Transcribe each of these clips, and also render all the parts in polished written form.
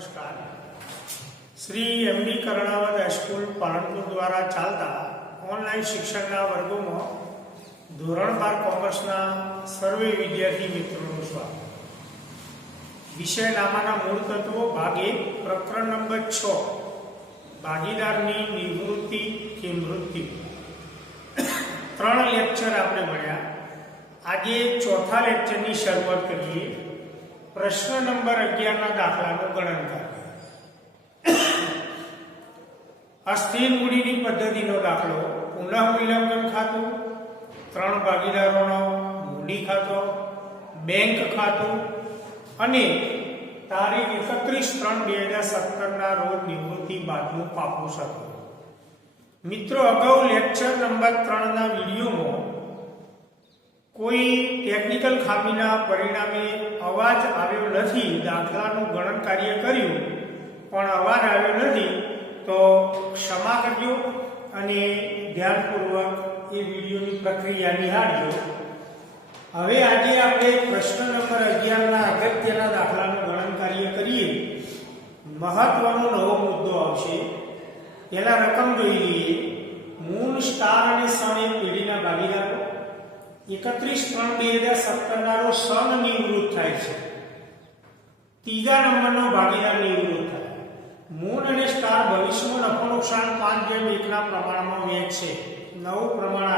नमस्कार। Shri MD Karnawat high school Palanpur द्वारा चालता ऑनलाइन शिक्षण वर्गों में धोरण 12 कॉमर्स सर्वे विद्यार्थी मित्रों स्वागत। विषय नामाना मूल तत्वों भाग 1 प्रकरण नंबर 6 भागीदारनी निवृत्ति के मृत्यु 3 लेक्चर आपने भण्या। आगे चौथा लेक्चर की शुरुआत करिए। प्रश्न नंबर 11 ना दाखला गणन कार्य। अस्थिर मूडी की पद्धति दाखलो पुनः मूल्यांकन खातु 3 भागीदारों मूडी खातो बैंक खातु अने तारीख 31/3/2017 ना रोज निवृत्ति बादनु पाकू सको। मित्रों अगाऊ लेक्चर नंबर 3 ना वीडियो में कोई टेक्निकल खामीना परिणामे अवाज आव्यो नथी। दाखलानुं गणन कार्य कर्युं पण अवाज आव्यो नथी तो क्षमा करजो अने ध्यानपूर्वक ए विडियोनी प्रक्रिया निहाळजो। हवे आजे आपणे प्रश्न नंबर 11 ना अगत्यना दाखलानुं गणन कार्य करीए। महत्वनो नवो मुद्दो आवशे। पहेला रकम जोई लईए। मून स्टार अने सन ए पेढीना भागीदारो 31/3/2017 ना रोज सन निवृत्त थाय छे। तीजा नंबरनो भागीदार निवृत्त थाय। मून अने स्टार भविष्यमां नफो नुकसान 5/1 ना प्रमाणमां वहेंचशे। नवुं प्रमाण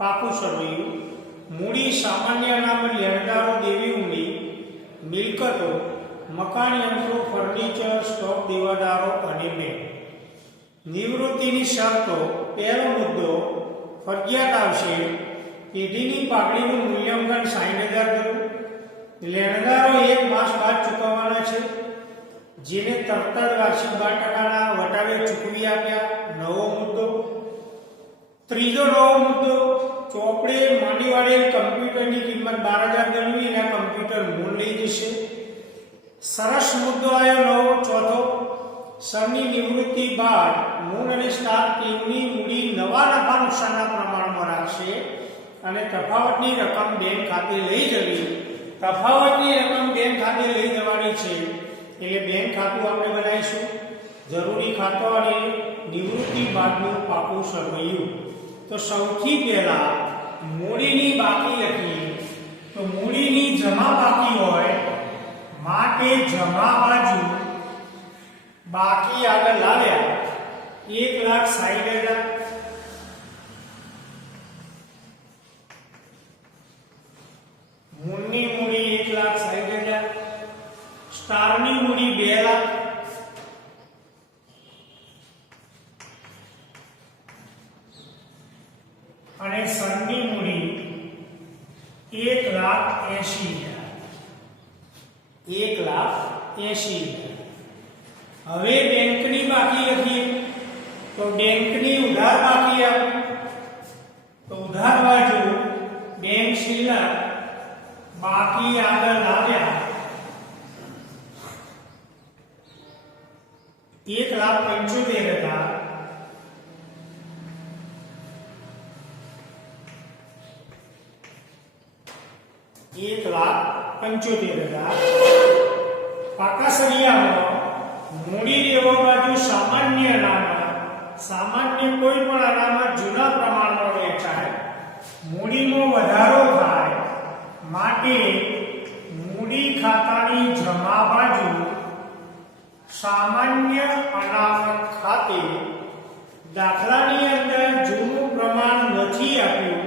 पाकું सर्वैयुं। मूडी सामान्य अनामत लेणदारो देवी ઊંડી मिलकतो मकान यंत्रो फर्निचर स्टॉक देवादारो अने बैंक। निवृत्तिनी शर्तो पहेलो मुद्दो फरजियात आवशे। पेढीनी पागડીનું મૂલ્યાંકન 60,000 કરું। લેણદારો 1 માસ બાદ ચૂકવવાના છે જેને તરત જ વાર્ષિક 12% વટાવે ચૂકવી આપ્યા। નવો મુદ્દો। ત્રીજો નવો મુદ્દો ચોપડે માંડીવાળે કમ્પ્યુટરની કિંમત 12,000 ગણવી અને કમ્પ્યુટર મૂળ લઈ જશે। સરસ મુદ્દો આવ્યો નવો ચોથો। સરની નિવૃત્તિ બાદ મૂળ અને સ્ટાર ટીમની મૂડી નવા નફા નુકસાનના પ્રમાણમાં રાખશે અને તફાવતની રકમ બેંક ખાતે લઈ જવી। તફાવતની રકમ બેંક ખાતે લઈ જવાની છે એટલે બેંક ખાતું આપણે બનાવીશું। જરૂરી ખાતો અને નિવૃત્તિ બાદનું પાકું સરવૈયું। તો સૌથી પહેલા મૂડીની બાકી લખીએ। તો મૂડીની જમા બાકી હોય માટે જમા બાજુ બાકી આગળ લાવ્યા 1,60,000। मूलनी मूडी 1,60,000। स्टारनी मूडी 2 लाख। અને સનની મૂડી 1,80,000। 1,80,000। હવે બેંકની બાકી લખીએ। તો બેંકની ઉધાર બાકી આપો તો ઉધાર બાજુ બેંક શિલ્લક बाकी आगे लाव्या 1,75,000। 1,75,000 पाका सरिया मूडी देवा बाजू सामान्य अनामत। सामान्य कोई पण अनामत जूना प्रमाण में वेचाय मूडी में वधारो थाय माटे मूडी खातानी जमा बाजू सामान्य अनामत खाते दाखलानी अंदर जूનું प्रमाण નથી આપ્યું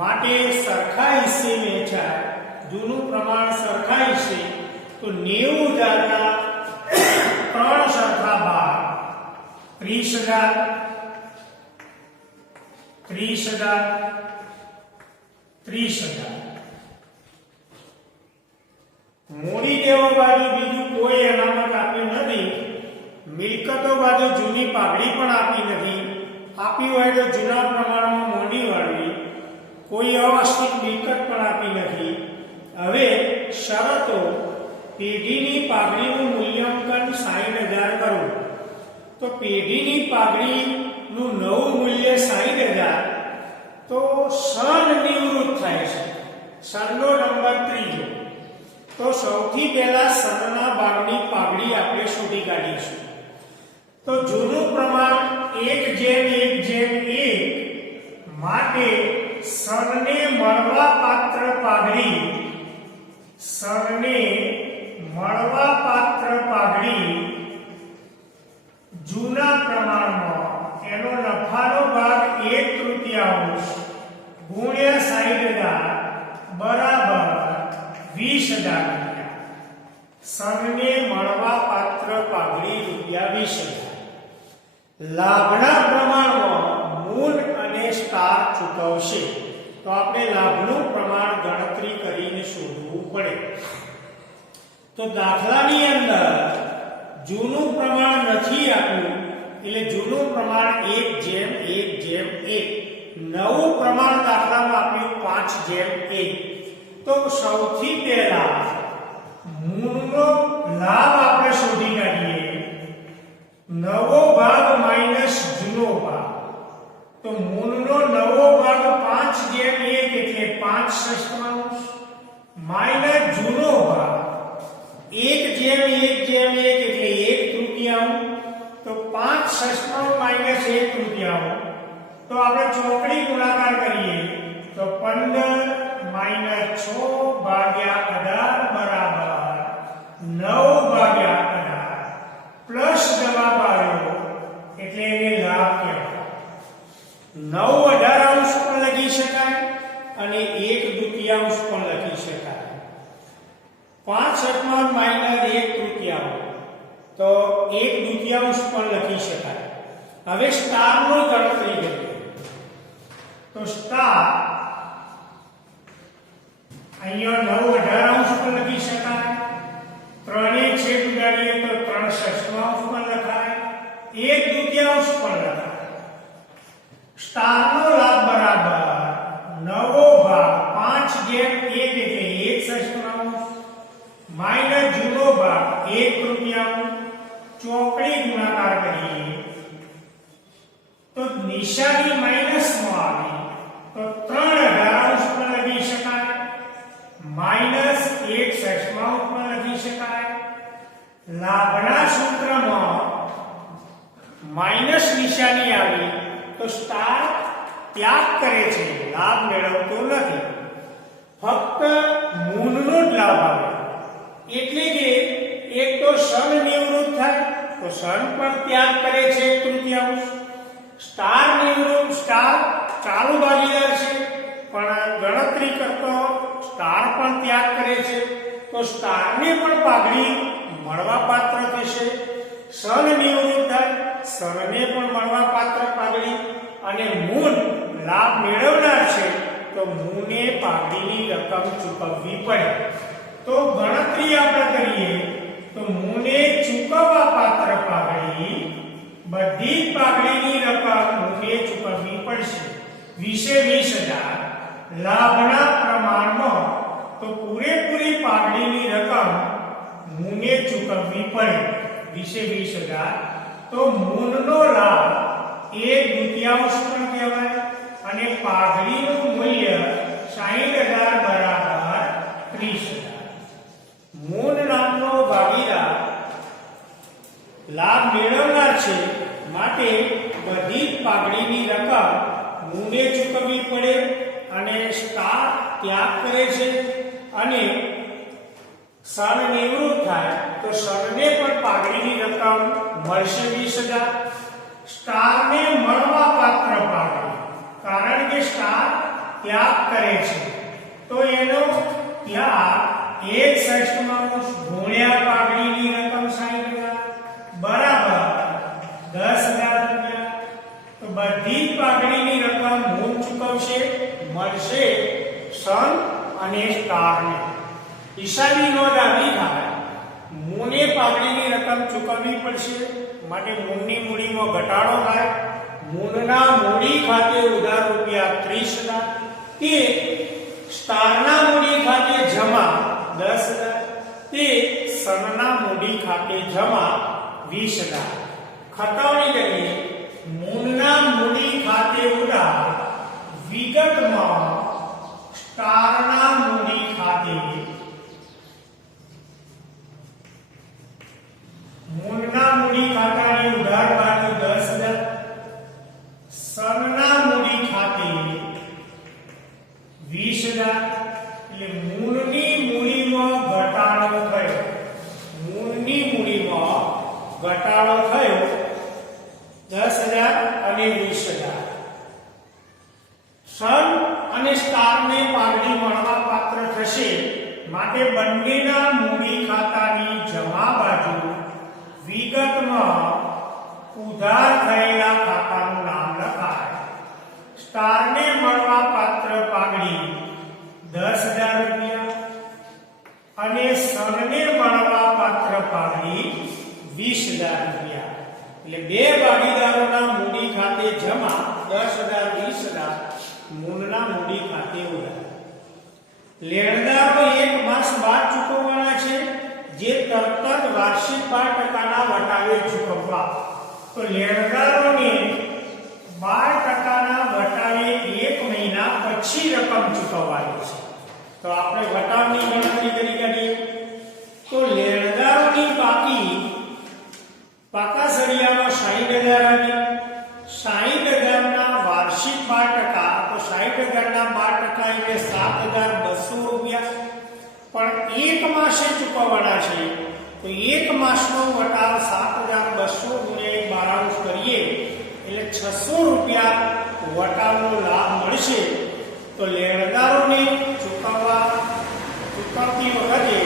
માટે સરખા હિસ્સે વેચાય। જૂનું પ્રમાણ સરખા હિસ્સે તો 90,000 ના 3 સરખા ભાગ 30,000 30,000 30,000। मूडी देवा बाजू बीजू कोई अनामत आपी नहीं। मिलकतो बाजू जूनी पागड़ी पण आपी नहीं। आपी होय तो जूना प्रमाण में मूडी वाळवी। कोई अवस्थित मिलकत पण आपी नहीं। हवे शरतो पेढीनी पागड़ीनुं मूल्यांकन 60,000 करो। तो पेढीनी पागड़ीनुं नवुं मूल्य 60,000 तो सन निवृत्त थाय छे। सननो नंबर 3 तो સૌથી પહેલા સનના ભાગની પાઘડી આપણે શોધી કાઢીશું. તો જૂનું પ્રમાણ 1:1:1 માટે સનને મળવાપાત્ર પાઘડી જૂના પ્રમાણમાં એનો નફાનો ભાગ 1/3 ગુણ્યા 60,000 બરાબર 20,000 રૂપિયા. સનને મળવાપાત્ર પાઘડી રૂપિયા 20,000. લાભના પ્રમાણમાં મૂળ અને સ્ટાર ચૂકવશે. તો આપણે લાભનું પ્રમાણ ગણતરી કરીને શોધવું પડે. તો દાખલાની અંદર જૂનું પ્રમાણ નથી આપ્યું એટલે જૂનું પ્રમાણ 1:1:1. નવું પ્રમાણ દાખલામાં આપ્યું 5:1. તો સૌથી પહેલા મૂળનો લાભ આપણે શોધી કાઢીએ. નવો ભાગ માઈનસ જૂનો ભાગ. તો મૂળનો નવો ભાગ 5:1 એટલે 5/6 માઈનસ જૂનો ભાગ 1:1:1 એટલે 1/3. તો 5/6 માઈનસ 1/3. તો આપણે ચોકડી ગુણાકાર કરીએ તો 15 માઈનસ 6 ભાગ્યા 18 બરાબર 9/18 પ્લસ જવાબ આવ્યો એટલે એને લાભ કહેવાય. 9/18 પણ લખી શકાય અને 1/2 પણ લખી શકાય. 5/8 માઈનસ 1/3 તો 1/2 પણ લખી શકાય. હવે સ્ટારની ગણતરી કરીએ તો સ્ટાર અહીંયા 9/18 પણ લખી શકાય. 3 છેદ ઉડાડીએ તો 3/6 પણ લખાય. 1/2 પણ લખાય. સ્ટારનો લાભ બરાબર નવો ભાગ 5:1 એટલે 1/6 માઈનસ જૂનો ભાગ 1/3. ચોકડી ગુણાકાર કરીએ તો નિશાની માઈનસમાં આવી તો 3/18 પણ લખી શકાય. માઈનસ 1/6 પણ લખી શકાય. લાભના સૂત્રમાં માઈનસ નિશાની આવી તો સ્ટાર ત્યાગ કરે છે, લાભ મેળવતો નથી. ફક્ત મૂળનો જ લાભ આવે. એટલે કે એક તો સન નિવૃત્ત થાય તો સન પણ ત્યાગ કરે છે 1/3. સ્ટાર ચાલુ ભાગીદાર છે પણ ગણતરી કરતો સ્ટાર પણ ત્યાગ કરે છે તો સ્ટારને પણ પાઘડી મળવાપાત્ર થશે. સન નિવૃત્ત થાય સનને પણ મળવાપાત્ર પાઘડી અને મૂળ લાભ મેળવનાર છે તો મૂળને પાઘડીની રકમ ચૂકવવી પડે. તો ગણતરી આપણે કરીએ તો મૂળને ચૂકવવા પાત્ર પાઘડી બધી જ પાઘડીની રકમ મૂળને ચૂકવવી પડશે 20,000. લાભના પ્રમાણમાં તો પૂરેપૂરી પાઘડીની રકમ મૂળને ચૂકવવી પડે 20,000. તો મૂળનો લાભ 1/2 પણ કહેવાય અને પાઘડીનું મૂલ્ય 60,000 બરાબર 30,000. મૂળ નામનો ભાગીદાર લાભ મેળવનાર છે માટે બધી જ પાઘડીની રકમ મૂળને ચૂકવવી પડે અને સ્ટાર ત્યાગ કરે છે અને સન નિવૃત્ત થાય તો સનને પણ પાઘડીની રકમ મળશે 20,000. સ્ટારને મળવાપાત્ર પાઘડી કારણ કે સ્ટાર ત્યાગ કરે છે તો એનો ત્યાગ 1/6 ગુણ્યા પાઘડીની રકમ 60,000 બરાબર 10,000 રૂપિયા. તો બધી જ પાઘડીની રકમ મૂળ ચૂકવશે મળશે સન અને સ્ટારને. હિસાબી નોંધ આવી થાય મૂળને પાઘડીની રકમ ચૂકવવી પડશે માટે મૂળની મૂડીમાં ઘટાડો થાય. મૂળના મૂડી ખાતે ઉધાર રૂપિયા 30,000 તે સ્ટારના મૂડી ખાતે જમા 10,000 તે સનના મૂડી ખાતે જમા 20,000. ખતવણી કરીએ મૂળના મૂડી ખાતે ઉધાર વિગતમાં સ્ટારના મૂડી ખાતે 20,000 એટલે મૂળની મૂડીમાં ઘટાડો થયો, મૂળની મૂડીમાં ઘટાડો થયો 10,000 અને 20,000. સન અને સ્ટારને પાઘડી મળવા પાત્ર થશે માટે બંનેના મૂડી ખાતાની જમા બાજુ વિગતમાં ઉધાર થયેલા ખાતાનું નામ લખાય. સ્ટારને મળવા પાત્ર પાઘડી 10,000 રૂપિયા અને સનને મળવા પાત્ર પાઘડી 20,000 રૂપિયા. એટલે બે ભાગીદારોના મૂડી ખાતે જમા 10,000 20,000, મૂળના મૂડી ખાતે ઉધાર. લેણદારો એક માસ બાદ ચૂકવવાના છે, જે તરત જ વાર્ષિક 12% વટાવે ચૂકવવા. તો લેણદારોને 12% વટાવે 1 મહિના પછી રકમ ચૂકવવાની છે. તો આપણે વટાવની ગણતરી કરી કાઢીએ. તો લેણદારોની બાકી પાકા સળિયામાં 60,000 હતી. 60,000 ના વાર્ષિક 12%, તો 60,000 ના 12% એટલે 7,200 રૂપિયા. પણ એક માસે ચૂકવવાના છે, તો એક માસનો વટાવ 7,200 ગુણ્યા 12 કરીએ એટલે 600 રૂપિયા વટાવનો લાભ મળશે. તો લેણદારોને ચૂકવતી વખતે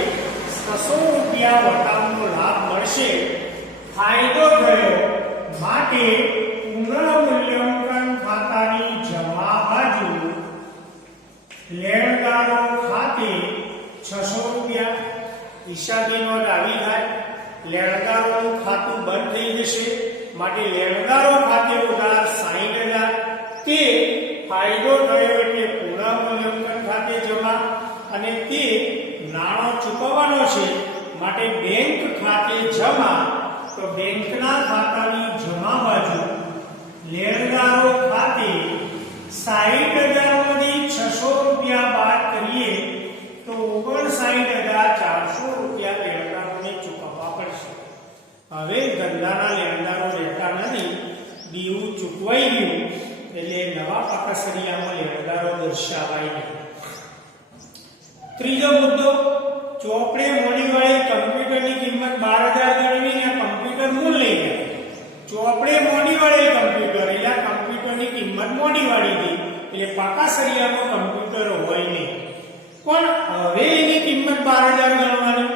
600 રૂપિયા વટાવનો લાભ મળશે. ફાયદો થયો માટે પુનઃમૂલ્યાંકન ખાતાની જમા બાજુ લેણદારો ખાતે 600 રૂપિયા હિસાબી નોંધ આવી થાય. લેણદારોનું ખાતું બંધ થઈ જશે માટે લેણદારો ખાતે ઉધાર 60,000. તે ફાયદો થયો એટલે પુનઃમૂલ્યાંકન ખાતે જમા, અને તે નાણાં ચૂકવવાનો છે માટે બેંક ખાતે જમા. તો બેંકના ખાતાની જમા બાજુ લેણદારો ખાતે 60,000 માંથી 600 રૂપિયા બાદ કરીએ તો 59,400 રૂપિયા લેણદારોને ચૂકવવા પડશે. હવે ધંધાના લેણદારો રહેતા નથી, દીવું ચૂકવાઈ ગયું એટલે નવા પાકા સળિયામાં લેણદારો દર્શાવાય નહીં. ત્રીજો મુદ્દો, ચોપડે મોડીવાળી કમ્પ્યુટરની કિંમત 12,000 ગણવીને કમ્પ્યુટર મૂળ લઈ ગયા. ચોપડે મોડીવાળી કમ્પ્યુટર એટલે કમ્પ્યુટરની કિંમત મોડીવાળી ગઈ એટલે પાકા સળિયામાં કમ્પ્યુટર હોય નહીં. પણ હવે એની કિંમત 12,000 ગણવાની,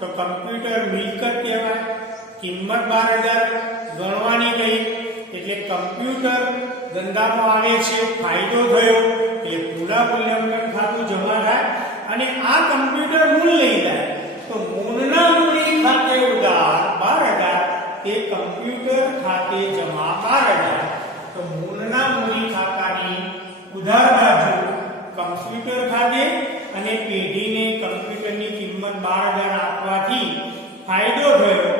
તો કમ્પ્યુટર મિલકત કહેવાય. કિંમત 12,000 ગણવાની ગઈ એટલે કમ્પ્યુટર ધંધામાં આવે છે. ફાયદો થયો એટલે પુનઃમૂલ્યાંકન ખાતું જમા થાય અને આ કમ્પ્યુટર મૂળ લઈ જાય. તો મૂળના મૂડી ખાતે ઉધાર 12,000, તે કમ્પ્યુટર ખાતે જમા 12,000. તો મૂળના મૂડી ખાતાની ઉધાર બાજુ કમ્પ્યુટર ખાતે અને પેઢીને કમ્પ્યુટરની કિંમત 12,000 આપવાથી ફાયદો થયો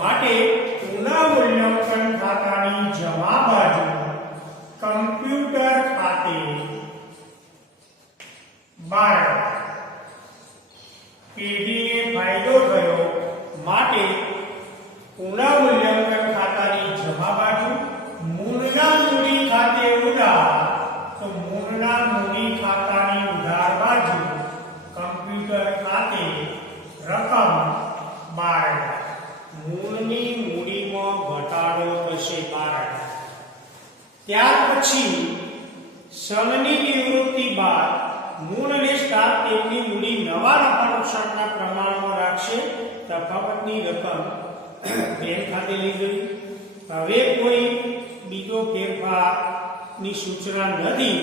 માટે પુનઃમૂલ્યાંકન ખાતાની જમા બાજુ કમ્પ્યુટર ખાતે 12,000. પેઢીને ફાયદો થયો માટે પુનઃમૂલ્યાંકન ખાતાની જમા બાજુ મૂળના મૂડી ખાતે ઉધાર. તો મૂળના મૂડી ખાતાની ઉધાર બાજુ કમ્પ્યુટર ખાતે રકમ 12,000. મૂળની મૂડીમાં ઘટાડો થશે 12,000. ત્યાર પછી સનની નિવૃત્તિ બાદ મૂળ અને સ્ટાર તેમની મૂડી નવા નફા નુકસાનના પ્રમાણમાં રાખશે. તફાવતની રકમ બેંક ખાતે લઈ ગઈ. હવે કોઈ બીજો ફેરફારની સૂચના નથી,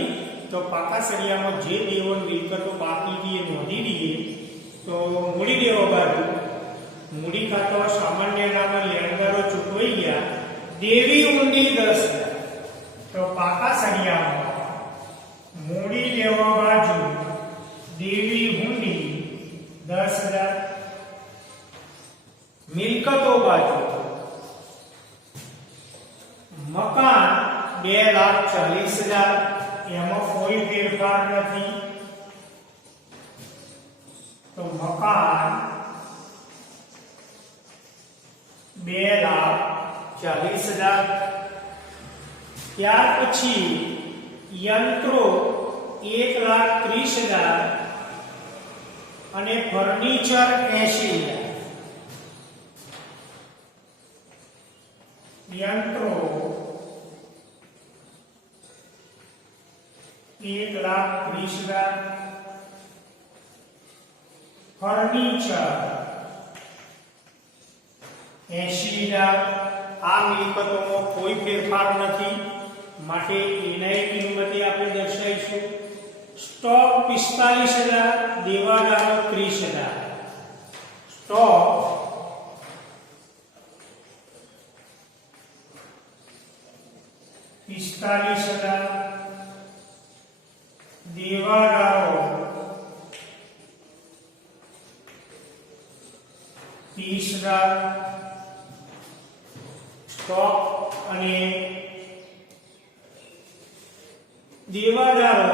તો પાકા સળિયામાં જે દેવન મિલકતો બાકી હતી એ નોંધી દઈએ. તો મૂડી દેવા બાજુ મૂડી ખાતો સામાન્ય નામે લેણદારો ચૂકવાઈ ગયા. દેવી ઊંડી 10,000. તો પાકા સળિયામાં મૂડી દેવા બાજુ દેવી હુંડી 10,000. મિલકતો બાજુ મકાન 2,40,000, એમાં કોઈ ફેરફાર નથી. તો મકાન 2,40,000. ત્યાર પછી યંત્રો 1,30,000 અને ફર્નિચર 80,000. યંત્રો 1,30,000, ફર્નિચર 80,000. આ મિલકતોમાં કોઈ ફેરફાર નથી માટે એની કિંમતે આપણે દર્શાવીશું. સ્ટોક 45,000, દેવાદારો 30,000. સ્ટોક 45,000, દેવાદારો 30,000. સ્ટોક અને દેવાદારો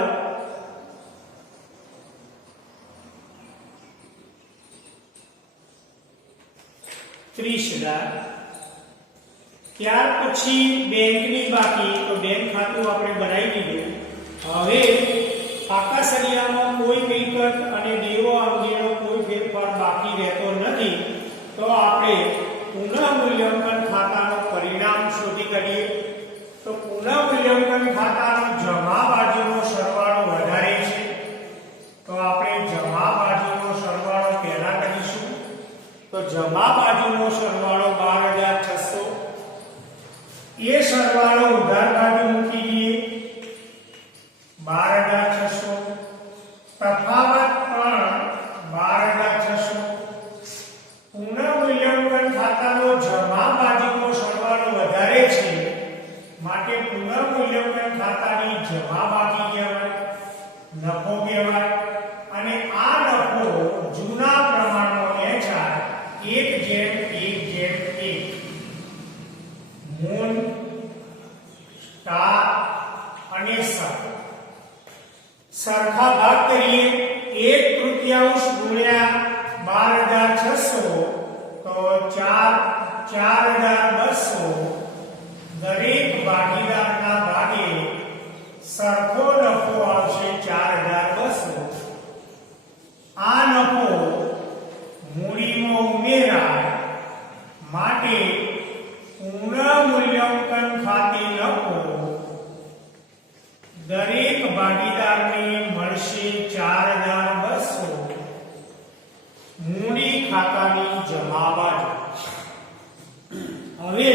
30,000. ત્યાર પછી બેંકની બાકી, તો બેંક ખાતું આપણે બનાવી દીધું. હવે પાકા સળિયામાં કોઈ મિલકત અને દેવો અંગેનો કોઈ ફેરફાર બાકી રહેતો નથી, તો આપણે પુનઃમૂલ્યાંકન ખાતાનું પરિણામ શોધી કાઢીએ. તો પુનઃમૂલ્યાંકન ખાતાનો જમા બાજુનો સરવાળો વધારે છે, તો આપણે જમા બાજુનો સરવાળો પહેલા કરીશું. તો જમા બાજુનો સરવાળો 12,600. એ સરવાળો ઉધાર બાજુ મૂકી દઈએ 12,600. તફાવત પણ 12,600. પુનઃમૂલ્યાંકન ખાતાનો જમા બાજુનો સરવાળો વધારે છે માટે પુનઃમૂલ્યાંકન ખાતાની જમા બાકી કહેવાય, નફો કહેવાય. અને આ નફો જૂના પ્રમાણમાં વહેંચાય 1:1:1. મૂન, સ્ટાર અને સમ સરખા ભાગ કરીએ. 1/3 ગુણ્યા 12,600 તો 4,200. દરેક ભાગીદારના ભાગે સરખો નફો આવશે 4,200. આ નફો મૂડીમાં ઉમેરાય માટે પુનઃમૂલ્યાંકન ખાતે નફો દરેક ભાગીદારને મળશે 4,200. મૂડી ખાતાની જમા બાજુ. હવે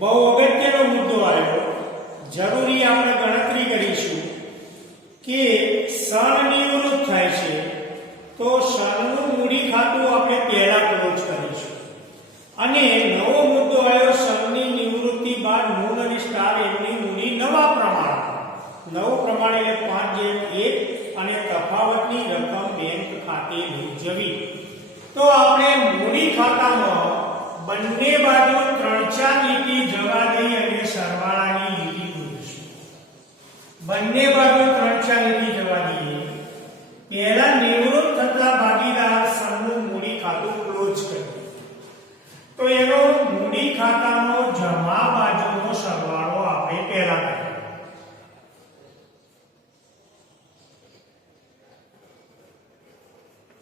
બહુ અગત્યનો મુદ્દો આવ્યો. જરૂરી આપણે ગણતરી કરીશું કે સણ નિવૃત્ત થાય છે તો સણનું મૂડી ખાતું આપણે પહેલા ક્લોઝ કરીશું. અને નવો મુદ્દો આવ્યો, સણની નિવૃત્તિ બાદ મૂન અને સ્ટાર એમની મૂડી નવા પ્રમાણ, નવું પ્રમાણ એટલે 5:1 અને તફાવતની રકમ બેંક ખાતે લઈ જવી. તો આપણે મૂડી ખાતામાં બંને બાજુ 3-4 લીટી જવા દઈ અને સરવાળાની લીટી દોરીશું. બંને બાજુ 3-4 લીટી જવા દઈએ. પહેલા નિવૃત્ત થતા ભાગીદાર સણનું મૂડી ખાતું ક્લોઝ કરીએ. તો એનો મૂડી ખાતાનો જમા બાજુનો સરવાળો આપણે પહેલા કરીએ.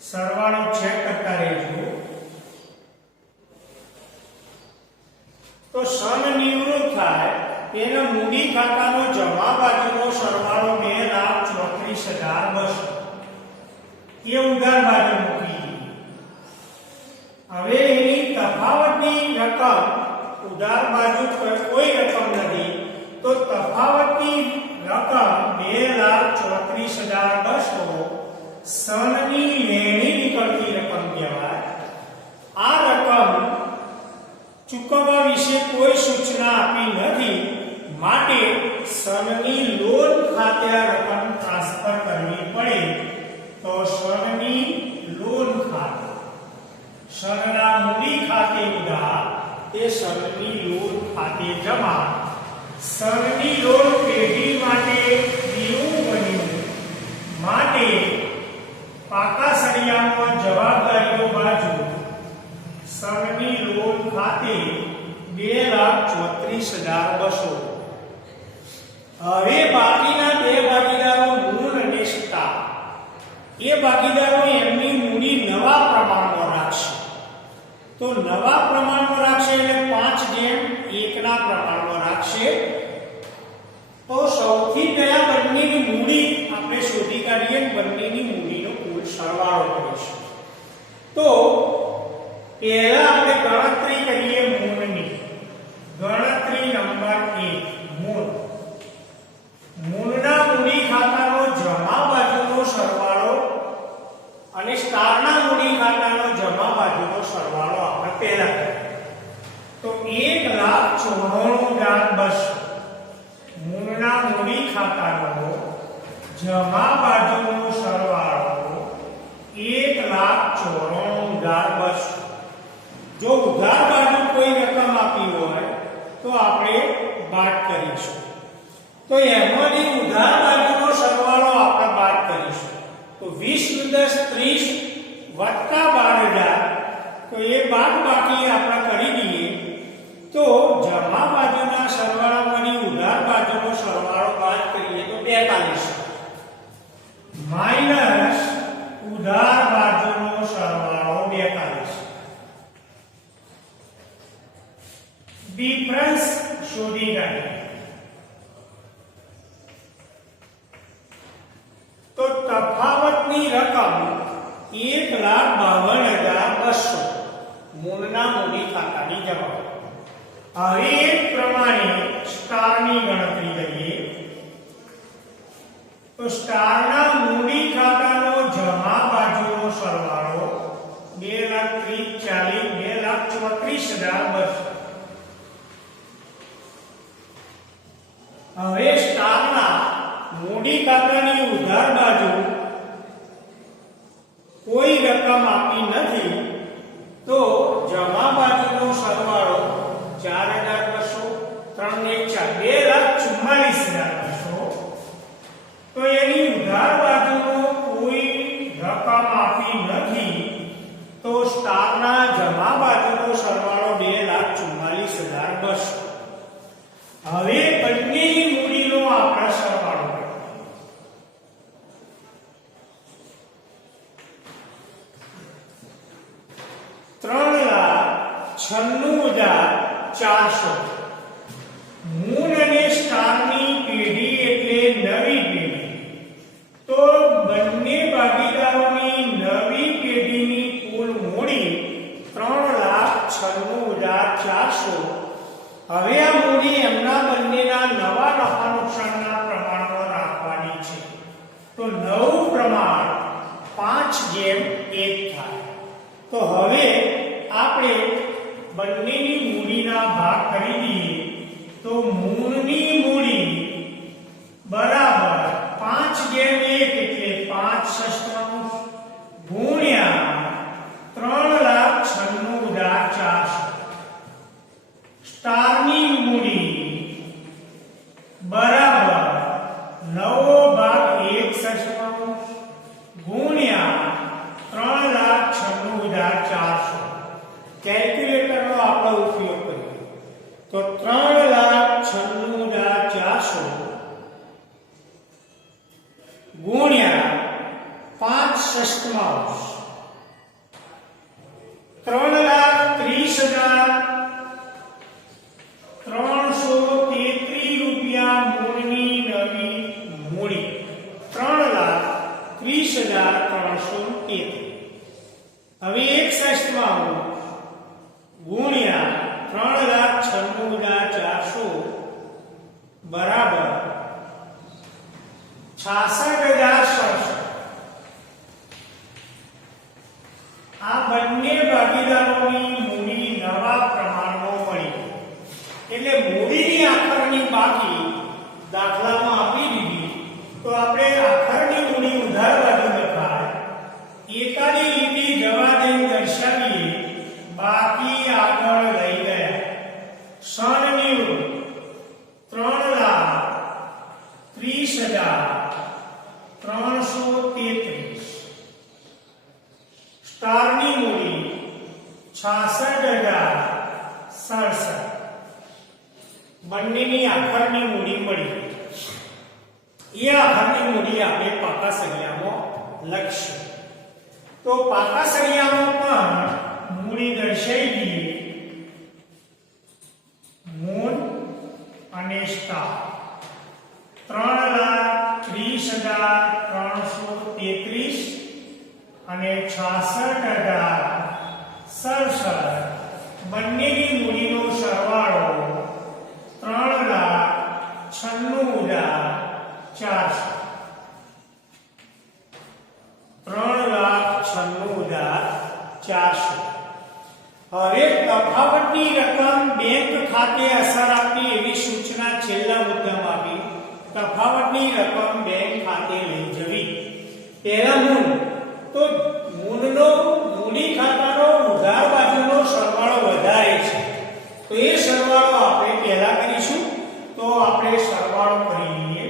સરવાળો ચેક કરતા રહેજો. તો સણ નિવૃત્ત થાય એના મૂડી ખાતાનો જમા બાજુનો સરવાળો 2,34,200. એ ઉધાર બાજુ મૂકી. હવે એની તફાવતની રકમ, ઉધાર બાજુ કોઈ રકમ નથી તો તફાવતની રકમ 2,34,200 સણની લેણી નીકળતી રકમ કહેવાય. આ રકમ ચૂકવવા વિશે કોઈ સૂચના આપી નથી માટે સણની લોન ખાતે આ રકમ ટ્રાન્સફર કરવી પડે. તો સણની લોન ખાતે, સણના મૂડી ખાતે ઉધાર, તે સણની લોન ખાતે જમા. સણની લોન પેઢી માટે દેવું બન્યું માટે પાકા સળિયામાં જવાબદારીઓ બાજુ સણની લોન ખાતે 2,34,200. હવે બાકીના બે ભાગીદારો મૂળ વિભાજ્ય બંનેની મૂડીનો કુલ સરવાળો કરીશું. તો પહેલા આપણે ગણતરી કરીએ મૂળની. ગણતરી નંબર 1 મૂળ. મૂળના મૂડી ખાતાનો જમા બાજુનો સરવાળો અને સ્ટારના મૂડી ખાતાનો જમા બાજુનો સરવાળો આપણે પહેલા કરીએ. તો 1,94,200 મૂળના મૂડી ખાતાનો જમા બાજુનો સરવાળો 1,94,200. જો ઉધાર બાજુ કોઈ રકમ આપી હોય તો આપણે બાદ કરીશું. તો એમાંથી ઉધાર બાજુનો સરવાળો આપણે બાદ કરીશું. તો 20 + 10 30 વત્તા 12,000. તો એ બાદ બાકી આપણે કરી દઈએ. તો જમા બાજુના સરવાળામાંથી ઉધાર બાજુનો સરવાળો બાદ કરીએ તો 42 માઈનસ ઉધાર બાજુનો સરવાળો 42. ડિફરન્સ શોધી કાઢીએ. તો તફાવતની રકમ 1,52,200 મૂળના મૂડી ખાતાની જમા. હવે એ પ્રમાણે સ્ટારની ગણતરી કરીએ. તો સ્ટારના મૂડી ખાતાનો જમા બાજુનો સરવાળો 2,34,200. હવે સ્ટારના મૂડી ખાતાની ઉધાર બાજુ કોઈ રકમ આપી નથી. તો જમા બાજુનો સરવાળો 4,200 3 ને 2,44,200. તો એની ઉધાર બાજુનો કોઈ રકમ આપી નથી. તો સ્ટારના જમા બાજુનો સરવાળો 2,44,200. હવે બંનેની મૂડીનો આપણે સરવાળો કરીએ. 3,96,400 મૂળ અને સ્ટારની પેઢી એટલે નવી પેઢી. તો બંને ભાગીદારોની નવી પેઢીની કુલ મૂડી 3,96,400. હવે આ મૂડી એમના બંનેના નવા નફા નુકસાનના પ્રમાણમાં રાખવાની છે. તો નવું પ્રમાણ 5:1 થાય. તો હવે આપણે બંનેની મૂડીના ભાગ કરી દઈએ. તો મૂળની મૂડી બરાબર 5:1 એટલે 5/6 ગુણ્યા 3,96,400. સ્ટારની મૂડી બરાબર 9/1/6 ગુણ્યા 3,96,400. કેલ્ક્યુલેટરનો આપણે ઉપયોગ કરીએ. તો 3,96,400 ગુણ્યા 5/6 3,30,333 રૂપિયા મૂળની નવી મૂડી 3,30,333. હવે 1/6 ગુણ્યા 3,96,400 બરાબર 66,067. આ બંને ભાગીદારોની મૂડી નવા પ્રમાણમાં મળી. એટલે મૂડીની આખરની બાકી દાખલામાં આપી દીધી. તો આપણે આખરની મૂડી ઉધાર બાજુ લખાય. એકાદી લીટી જવા દઈને દર્શાવીએ. બાકી આગળ લઈ ગયા. 3,30,333. સ્ટારની મૂડી 66,067. બંનેની આખરની મૂડી મળી. એ આખરની મૂડી આપણે પાકા સળિયામાં લખશું. તો પાકા સળિયામાં પણ મૂડી દર્શાવી દઈએ. મૂળ અને સ્ટાર 3,30,000 19,333 અને 66,067 બંનેની મૂડીનો સરવાળો 3,96,400 3,96,400. હવે તફાવતની રકમ બેંક ખાતે અસર આપતી એવી સૂચના છેલ્લા મુદ્દામાં આપી. તફાવતની રકમ બેંક ખાતે લઈ જવી. પહેલા મૂળ તો મૂળનો મૂડી ખાતાનો ઉધાર બાજુનો સરવાળો વધારે છે, તો એ સરવાળો આપણે પહેલા કરીશું. તો આપણે સરવાળો કરી લઈએ.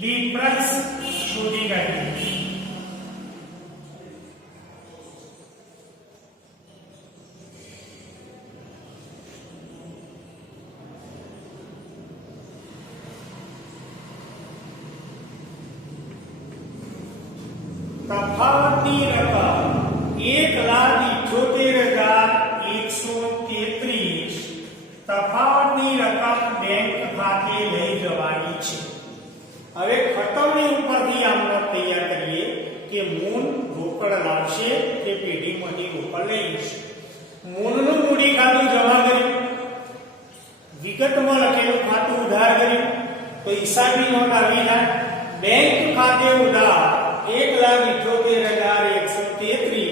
ડિફરન્સ શોધી કાઢીએ. તફાવતની રકમ 1,78,133 તફાવતની રકમ બેંક ખાતે લઈ જવાની છે. હવે ખતમની ઉપરથી આપણે તૈયાર કરીએ કે મૂળ રોકડ લાવશે કે પેઢીમાંથી રોકડ લઈ જશે. મૂળનું મૂડી ખાતું જમા કર્યું, વિગતમાં લખેલું ખાતું ઉધાર કર્યું, તો હિસાબી નોટ આવી જાય. બેંક ખાતે ઉધાર 1,78,133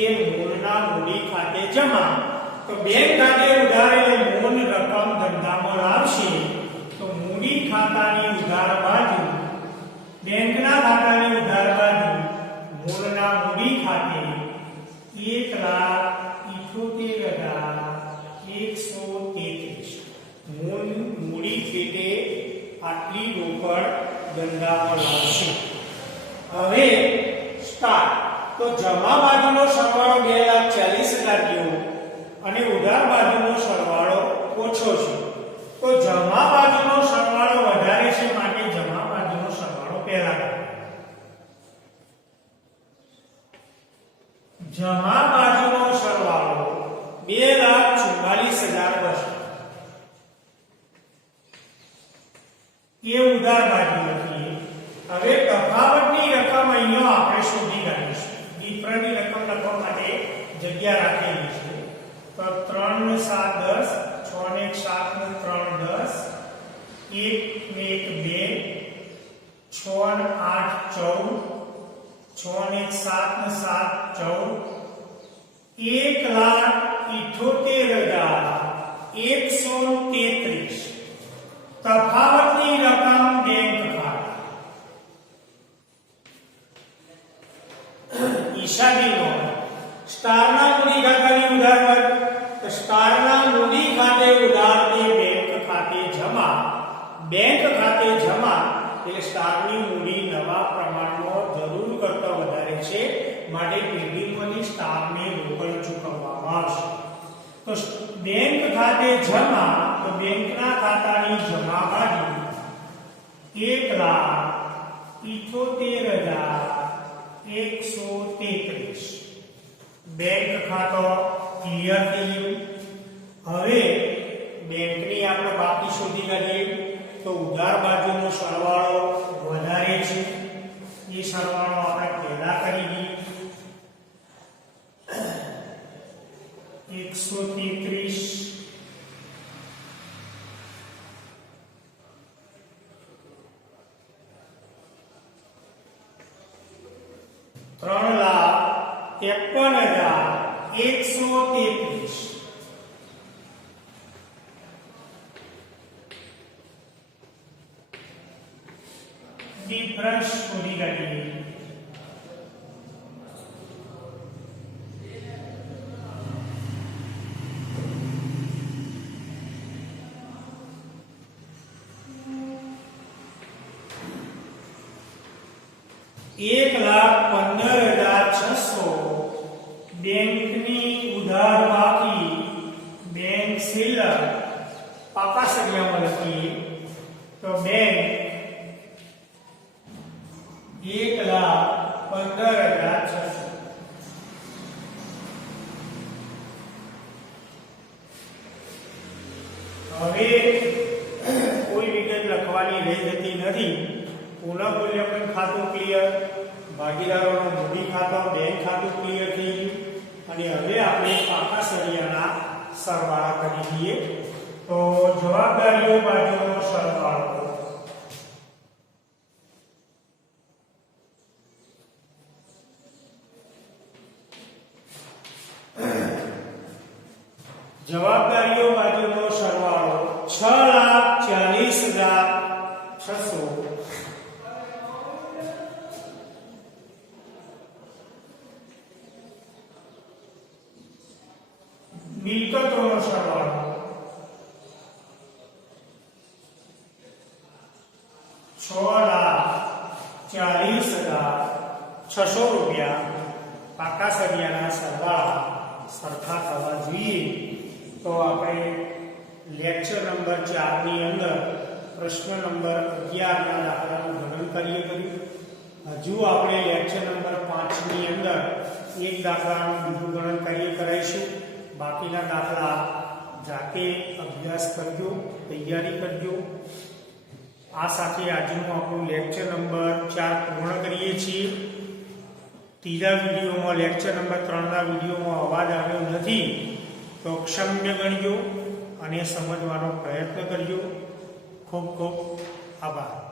એ મૂળના મૂડી ખાતે જમા. તો બેંક ખાતે ઉધાર એટલે મૂળ રકમ ધંધામાં લાવશે, તો મૂડી ખાતાની ઉધાર બાજુ બેંકના ખાતાની ઉધાર બાજુ મૂળના મૂડી ખાતે 1,78,133 મૂળ મૂડી પેટે આટલી રોકડ ધંધામાં લાવશે. હવે સ્ટાર્ટ. તો જમા બાજુનો સરવાળો 2,40,000 જેવો અને ઉધાર બાજુનો સરવાળો ઓછો છે. તો જમા બાજુનો સરવાળો વધારે છે, માટે જમા બાજુનો સરવાળો પહેલા કરો. જમા બાજુનો સરવાળો 2,44,200 એ ઉધાર બાજુ લખીએ. હવે તફાવતની રકમ અહીંયા આપણે શોધી કાઢીશું. ડિફરન્સની રકમ લખવા માટે જગ્યા રાખેલી છે. તો 3 ને 7 10, 6 ને 7 ને 3 10, 1 ને 1 2, 6 ને 8 14, 6 ને 7 ને 7 14, 1,78,133 તફાવતની રકમ બેંક ખાતે. હિસાબી નોંધ. સ્ટારના મૂડી ખાતાની ઉધાર બાજુ, તો સ્ટારના મૂડી ખાતે ઉધાર તે બેંક ખાતે જમા. બેંક ખાતે જમા એટલે સ્ટારની મૂડી નવા પ્રમાણમાં જરૂર કરતા વધારે છે, માટે પેઢીમાંથી સ્ટારને રોકડ ચૂકવવામાં આવશે. તો બેંક ખાતે જમા, તો બેંકના ખાતાની જમા બાજુ 1,78,133 બેંક ખાતો ક્લિયર થઈ ગયું. હવે બેંકની આપણે બાકી શોધી કાઢીએ. તો ઉધાર બાજુનો સરવાળો વધારે છે, એ સરવાળો આપણે પહેલા કરી દઈએ. 133 3,53,133 ડિફરન્સ શોધી કાઢીએ. $1,15,600 બેંકની ઉધાર બાકી બેંક સે અંદર પાકા સળિયામાં લખીએ તો બેંક 1,15,600. હવે કોઈ વિગત લખવાની રહી જતી નથી. પુનઃમૂલ્યાંકન ખાતું ક્લિયર, ભાગીદારોનું મૂડી ખાતું, બેંક ખાતું ક્લિયર થઈ ગયું અને હવે આપણે પાકા સળિયાના સરવાળા કરી દઈએ. તો જવાબદારીઓ બાજુનો સરવાળો જવાબદારીઓ બાજુનો સરવાળો 6,40,600 મિલકતોનો સરવાળો 6,40,600 રૂપિયા. પાકા સળિયાના સરવાળા સરખા થવા જોઈએ. તો આપણે લેક્ચર નંબર 4 ની અંદર પ્રશ્ન નંબર 11 ના દાખલાનું ગણન કર્યું. હજુ આપણે લેક્ચર નંબર 5 ની અંદર એક દાખલાનું બીજું ગણન કરાવીશું. બાકીના દાખલા જાતે અભ્યાસ કરજો, તૈયારી કરજો. આ સાથે આજનું આપણું લેક્ચર નંબર 4 પૂર્ણ કરીએ છીએ. ત્રીજા વિડીયોમાં લેક્ચર નંબર 3 ના વિડીયોમાં અવાજ આવ્યો નથી તો ક્ષમ્ય ગણજો અને સમજવાનો પ્રયત્ન કરજો. ખૂબ ખૂબ આભાર.